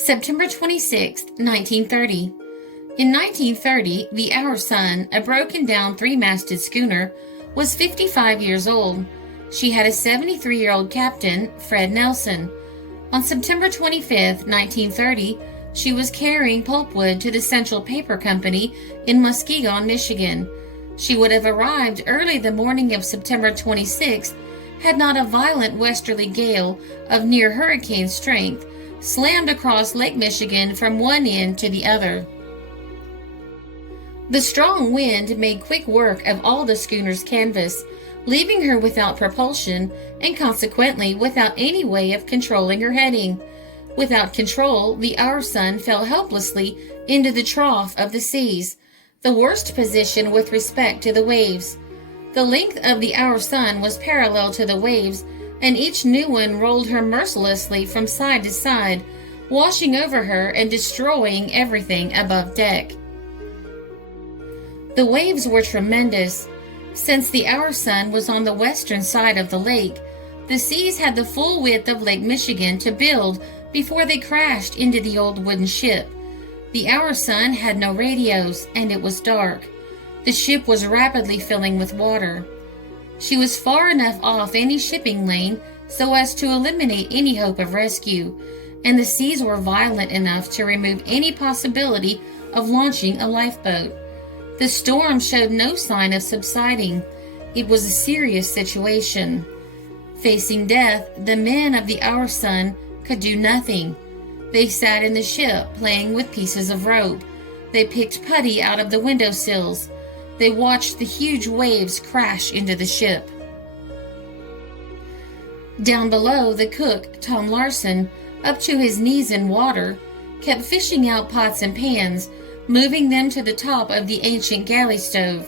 September 26, 1930. In 1930, the Our Sun, a broken-down three-masted schooner, was 55 years old. She had a 73-year-old captain, Fred Nelson. On September 25, 1930, she was carrying pulpwood to the Central Paper Company in Muskegon, Michigan. She would have arrived early the morning of September 26th had not a violent westerly gale of near hurricane strength slammed across Lake Michigan from one end to the other. The strong wind made quick work of all the schooner's canvas, leaving her without propulsion and consequently without any way of controlling her heading. Without control, the Our Sun fell helplessly into the trough of the seas, the worst position with respect to the waves. The length of the Our Sun was parallel to the waves, and each new one rolled her mercilessly from side to side, washing over her and destroying everything above deck. The waves were tremendous. Since the Our Sun was on the western side of the lake, the seas had the full width of Lake Michigan to build before they crashed into the old wooden ship. The Our Sun had no radios, and it was dark. The ship was rapidly filling with water. She was far enough off any shipping lane so as to eliminate any hope of rescue, and the seas were violent enough to remove any possibility of launching a lifeboat. The storm showed no sign of subsiding. It was a serious situation. Facing death, the men of the Our Sun could do nothing. They sat in the ship playing with pieces of rope. They picked putty out of the windowsills. They watched the huge waves crash into the ship. Down below, the cook, Tom Larson, up to his knees in water, kept fishing out pots and pans, moving them to the top of the ancient galley stove.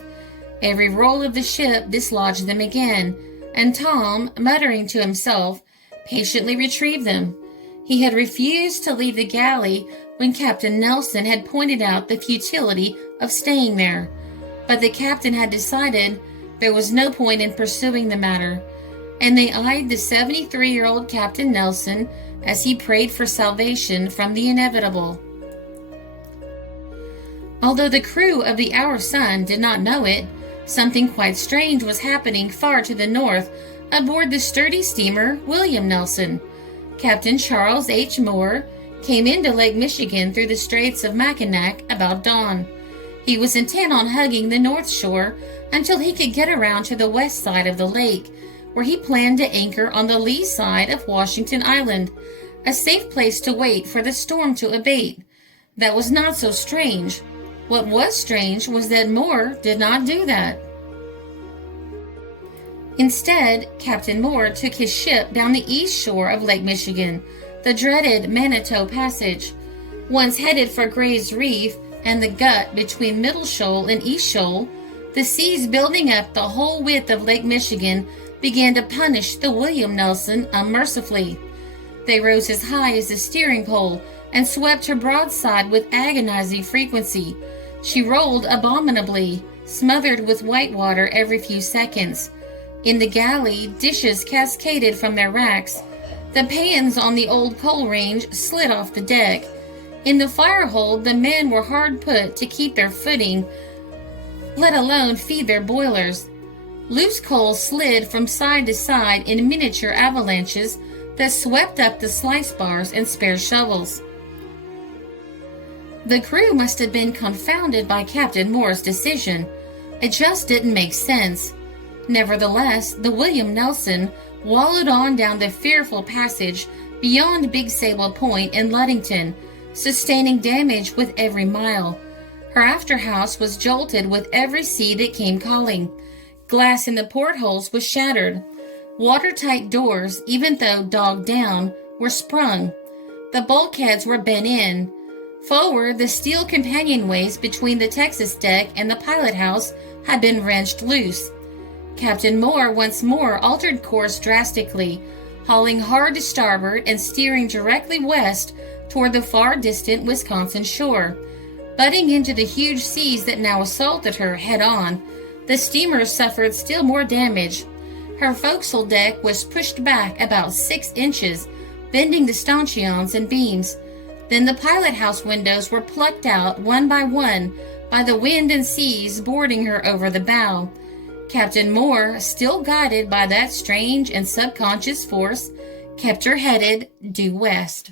Every roll of the ship dislodged them again, and Tom, muttering to himself, patiently retrieved them. He had refused to leave the galley when Captain Nelson had pointed out the futility of staying there. But the captain had decided there was no point in pursuing the matter, and they eyed the 73-year-old Captain Nelson as he prayed for salvation from the inevitable. Although the crew of the Our Sun did not know it, something quite strange was happening far to the north aboard the sturdy steamer William Nelson. Captain Charles H. Moore came into Lake Michigan through the Straits of Mackinac about dawn. He was intent on hugging the north shore until he could get around to the west side of the lake, where he planned to anchor on the lee side of Washington Island, a safe place to wait for the storm to abate. That was not so strange. What was strange was that Moore did not do that. Instead, Captain Moore took his ship down the east shore of Lake Michigan, the dreaded Manitou Passage. Once headed for Gray's Reef and the gut between Middle Shoal and East Shoal, the seas building up the whole width of Lake Michigan began to punish the William Nelson unmercifully. They rose as high as the steering pole and swept her broadside with agonizing frequency. She rolled abominably, smothered with white water every few seconds. In the galley, dishes cascaded from their racks. The pans on the old coal range slid off the deck. In the fire hold, the men were hard put to keep their footing, let alone feed their boilers. Loose coal slid from side to side in miniature avalanches that swept up the slice bars and spare shovels. The crew must have been confounded by Captain Moore's decision. It just didn't make sense. Nevertheless, the William Nelson wallowed on down the fearful passage beyond Big Sable Point in Ludington, sustaining damage with every mile. Her afterhouse was jolted with every sea that came calling. Glass in the portholes was shattered. Watertight doors, even though dogged down, were sprung. The bulkheads were bent in. Forward, the steel companionways between the Texas deck and the pilot house had been wrenched loose. Captain Moore once more altered course drastically, hauling hard to starboard and steering directly west toward the far distant Wisconsin shore. Butting into the huge seas that now assaulted her head-on, the steamer suffered still more damage. Her forecastle deck was pushed back about 6 inches, bending the stanchions and beams. Then the pilot house windows were plucked out one by the wind and seas boarding her over the bow. Captain Moore, still guided by that strange and subconscious force, kept her headed due west.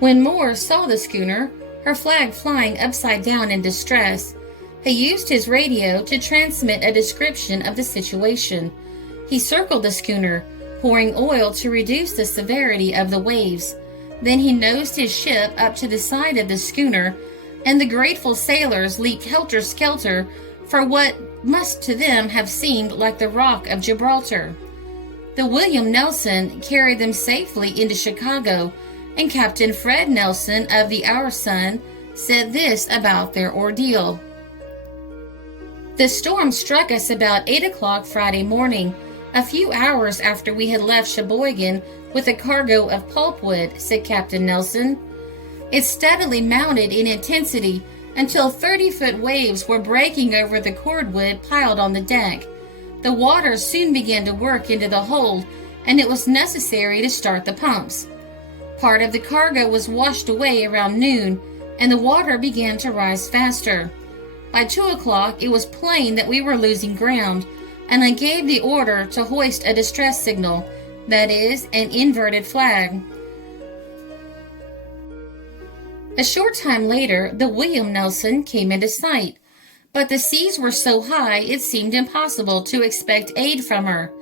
When Moore saw the schooner, her flag flying upside down in distress, he used his radio to transmit a description of the situation. He circled the schooner, pouring oil to reduce the severity of the waves. Then he nosed his ship up to the side of the schooner, and the grateful sailors leaped helter-skelter for what must to them have seemed like the Rock of Gibraltar. The William Nelson carried them safely into Chicago, and Captain Fred Nelson of the Our Sun said this about their ordeal. The storm struck us about 8 o'clock Friday morning, a few hours after we had left Sheboygan with a cargo of pulpwood, said Captain Nelson. It steadily mounted in intensity until 30-foot waves were breaking over the cordwood piled on the deck. The water soon began to work into the hold, and it was necessary to start the pumps. Part of the cargo was washed away around noon, and the water began to rise faster. By 2 o'clock, it was plain that we were losing ground, and I gave the order to hoist a distress signal, that is, an inverted flag. A short time later, the William Nelson came into sight, but the seas were so high it seemed impossible to expect aid from her.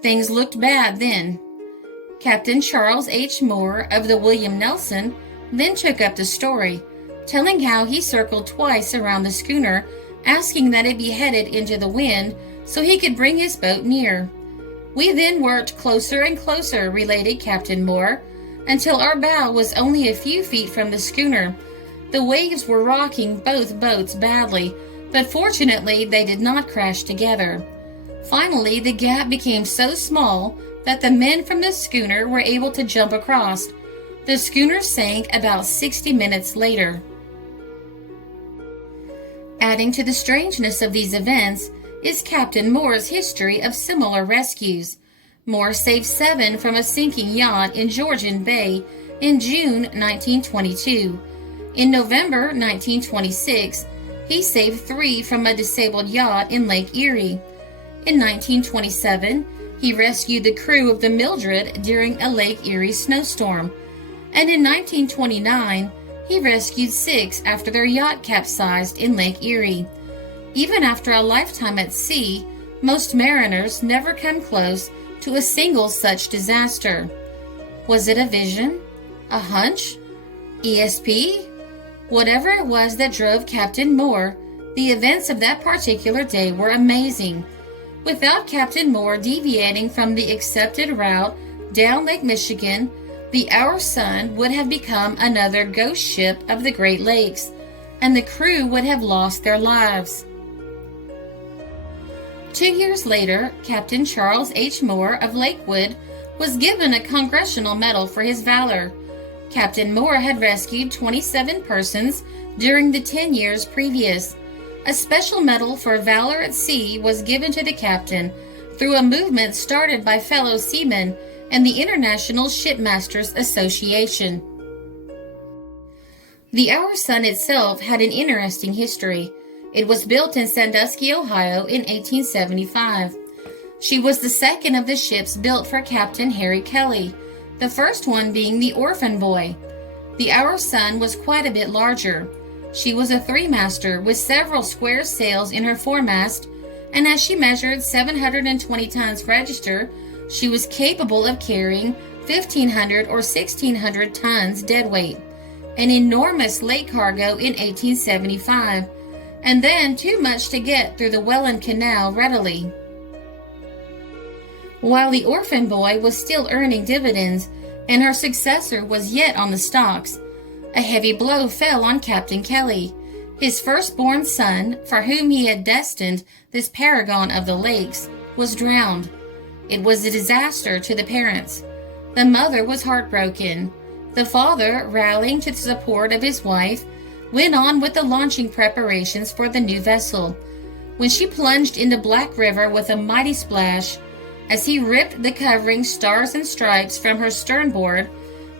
Things looked bad then. Captain Charles H. Moore of the William Nelson then took up the story, telling how he circled twice around the schooner, asking that it be headed into the wind so he could bring his boat near. We then worked closer and closer, related Captain Moore, until our bow was only a few feet from the schooner. The waves were rocking both boats badly, but fortunately they did not crash together. Finally, the gap became so small that the men from the schooner were able to jump across. The schooner sank about 60 minutes later. Adding to the strangeness of these events is Captain Moore's history of similar rescues. Moore saved 7 from a sinking yacht in Georgian Bay in June 1922. In November 1926, he saved 3 from a disabled yacht in Lake Erie. In 1927, he rescued the crew of the Mildred during a Lake Erie snowstorm. And in 1929, he rescued 6 after their yacht capsized in Lake Erie. Even after a lifetime at sea, most mariners never come close to a single such disaster. Was it a vision? A hunch? ESP? Whatever it was that drove Captain Moore, the events of that particular day were amazing. Without Captain Moore deviating from the accepted route down Lake Michigan, the Our Sun would have become another ghost ship of the Great Lakes, and the crew would have lost their lives. 2 years later, Captain Charles H. Moore of Lakewood was given a Congressional Medal for his valor. Captain Moore had rescued 27 persons during the 10 years previous. A special medal for valor at sea was given to the captain through a movement started by fellow seamen and the International Shipmasters Association. The Our Sun itself had an interesting history. It was built in Sandusky, Ohio in 1875. She was the second of the ships built for Captain Harry Kelly, the first one being the Orphan Boy. The Our Sun was quite a bit larger. She was a 3-master with several square sails in her foremast, and as she measured 720 tons register, she was capable of carrying 1,500 or 1,600 tons deadweight, an enormous lake cargo in 1875, and then too much to get through the Welland Canal readily. While the Orphan Boy was still earning dividends and her successor was yet on the stocks, a heavy blow fell on Captain Kelly. His firstborn son, for whom he had destined this paragon of the lakes, was drowned. It was a disaster to the parents. The mother was heartbroken. The father, rallying to the support of his wife, went on with the launching preparations for the new vessel. When she plunged into Black River with a mighty splash, as he ripped the covering Stars and Stripes from her sternboard,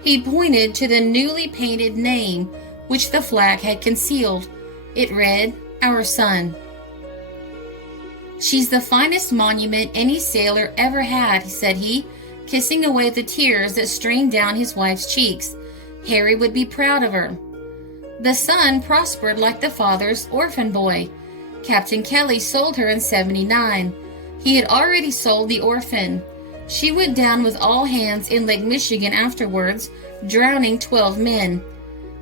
He pointed to the newly painted name which the flag had concealed. It read, "Our Son." "She's the finest monument any sailor ever had," said he, kissing away the tears that streamed down his wife's cheeks. "Harry would be proud of her." The son prospered like the father's orphan boy. Captain Kelly sold her in '79. He had already sold the orphan. She went down with all hands in Lake Michigan afterwards, drowning 12 men.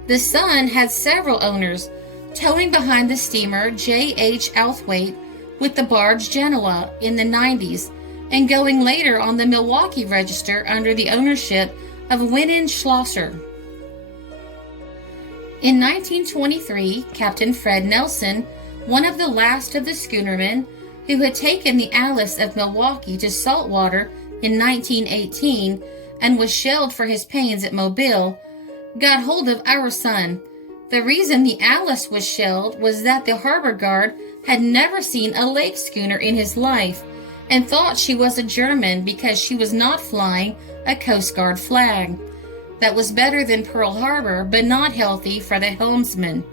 The son had several owners, towing behind the steamer J.H. Outhwaite with the barge Genoa in the 90s, and going later on the Milwaukee Register under the ownership of Winnan Schlosser. In 1923, Captain Fred Nelson, one of the last of the schoonermen who had taken the Alice of Milwaukee to saltwater in 1918 and was shelled for his pains at Mobile, got hold of Our Son. The reason the Alice was shelled was that the harbor guard had never seen a lake schooner in his life and thought she was a German because she was not flying a Coast Guard flag. That was better than Pearl Harbor, but not healthy for the helmsman.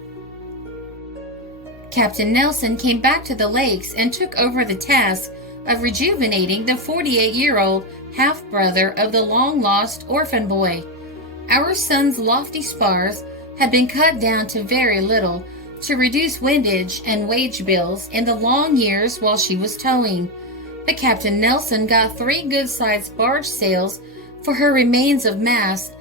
Captain Nelson came back to the lakes and took over the task of rejuvenating the 48-year-old half-brother of the long-lost orphan boy. Our Son's lofty spars had been cut down to very little to reduce windage and wage bills in the long years while she was towing. But Captain Nelson got 3 good-sized barge sails for her remains of mast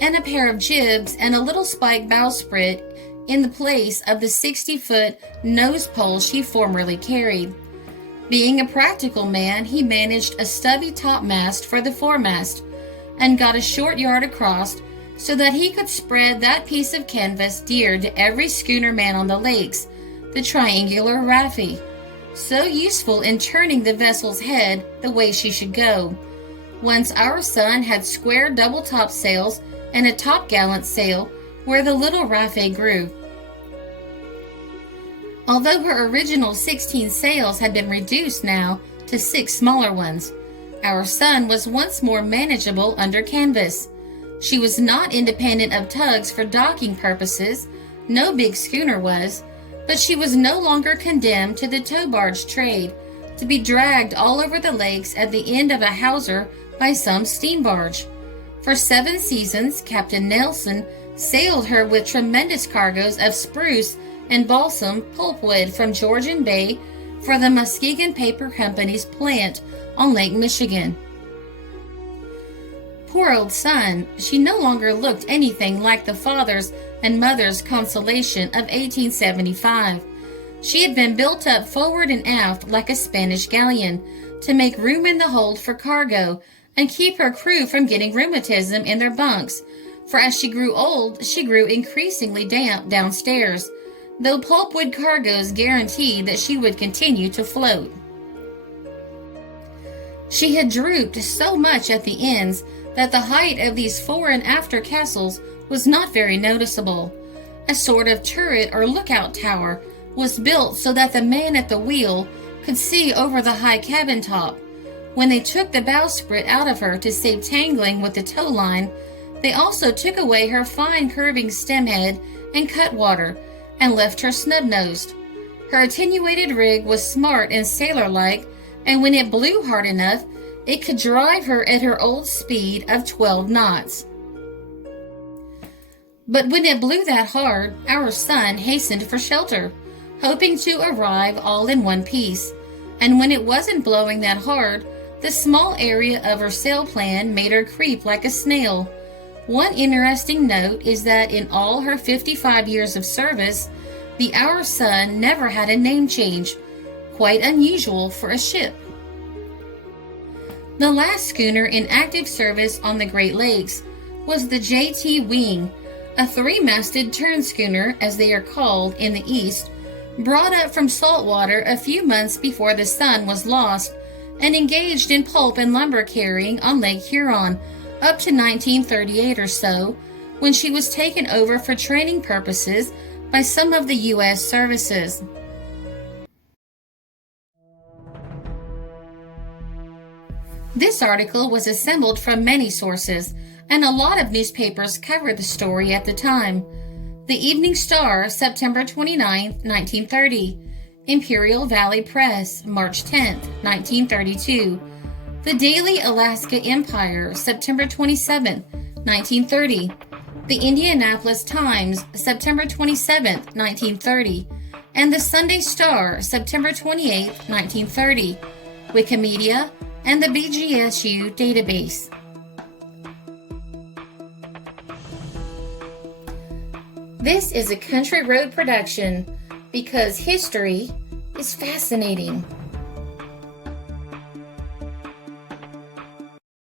and a pair of jibs and a little spike bowsprit in the place of the 60-foot nose pole she formerly carried. Being a practical man, he managed a stubby topmast for the foremast and got a short yard across so that he could spread that piece of canvas dear to every schooner man on the lakes, the triangular raffy, so useful in turning the vessel's head the way she should go. Once Our Son had square double topsails and a topgallant sail where the little raffy grew. Although her original 16 sails had been reduced now to 6 smaller ones, Our Son was once more manageable under canvas. She was not independent of tugs for docking purposes, no big schooner was, but she was no longer condemned to the tow barge trade, to be dragged all over the lakes at the end of a hawser by some steam barge. For 7 seasons, Captain Nelson sailed her with tremendous cargoes of spruce and balsam pulpwood from Georgian Bay for the Muskegon Paper Company's plant on Lake Michigan. Poor old son, she no longer looked anything like the father's and mother's Consolation of 1875. She had been built up forward and aft like a Spanish galleon to make room in the hold for cargo and keep her crew from getting rheumatism in their bunks, for as she grew old, she grew increasingly damp downstairs, though pulpwood cargoes guaranteed that she would continue to float. She had drooped so much at the ends that the height of these fore and after castles was not very noticeable. A sort of turret or lookout tower was built so that the man at the wheel could see over the high cabin top. When they took the bowsprit out of her to save tangling with the tow line, they also took away her fine curving stemhead and cutwater and left her snub-nosed. Her attenuated rig was smart and sailor-like, and when it blew hard enough, it could drive her at her old speed of 12 knots. But when it blew that hard, Our Son hastened for shelter, hoping to arrive all in one piece. And when it wasn't blowing that hard, the small area of her sail plan made her creep like a snail. One interesting note is that in all her 55 years of service, the Our Son never had a name change, quite unusual for a ship. The last schooner in active service on the Great Lakes was the J.T. Wing, a 3-masted turn schooner, as they are called in the East, brought up from saltwater a few months before the Sun was lost and engaged in pulp and lumber carrying on Lake Huron up to 1938 or so, when she was taken over for training purposes by some of the U.S. services. This article was assembled from many sources and a lot of newspapers covered the story at the time. The Evening Star, September 29, 1930. Imperial Valley Press, March 10, 1932. The Daily Alaska Empire, September 27, 1930. The Indianapolis Times, September 27, 1930. And the Sunday Star, September 28, 1930. Wikimedia and the BGSU database. This is a Country Road production because history is fascinating.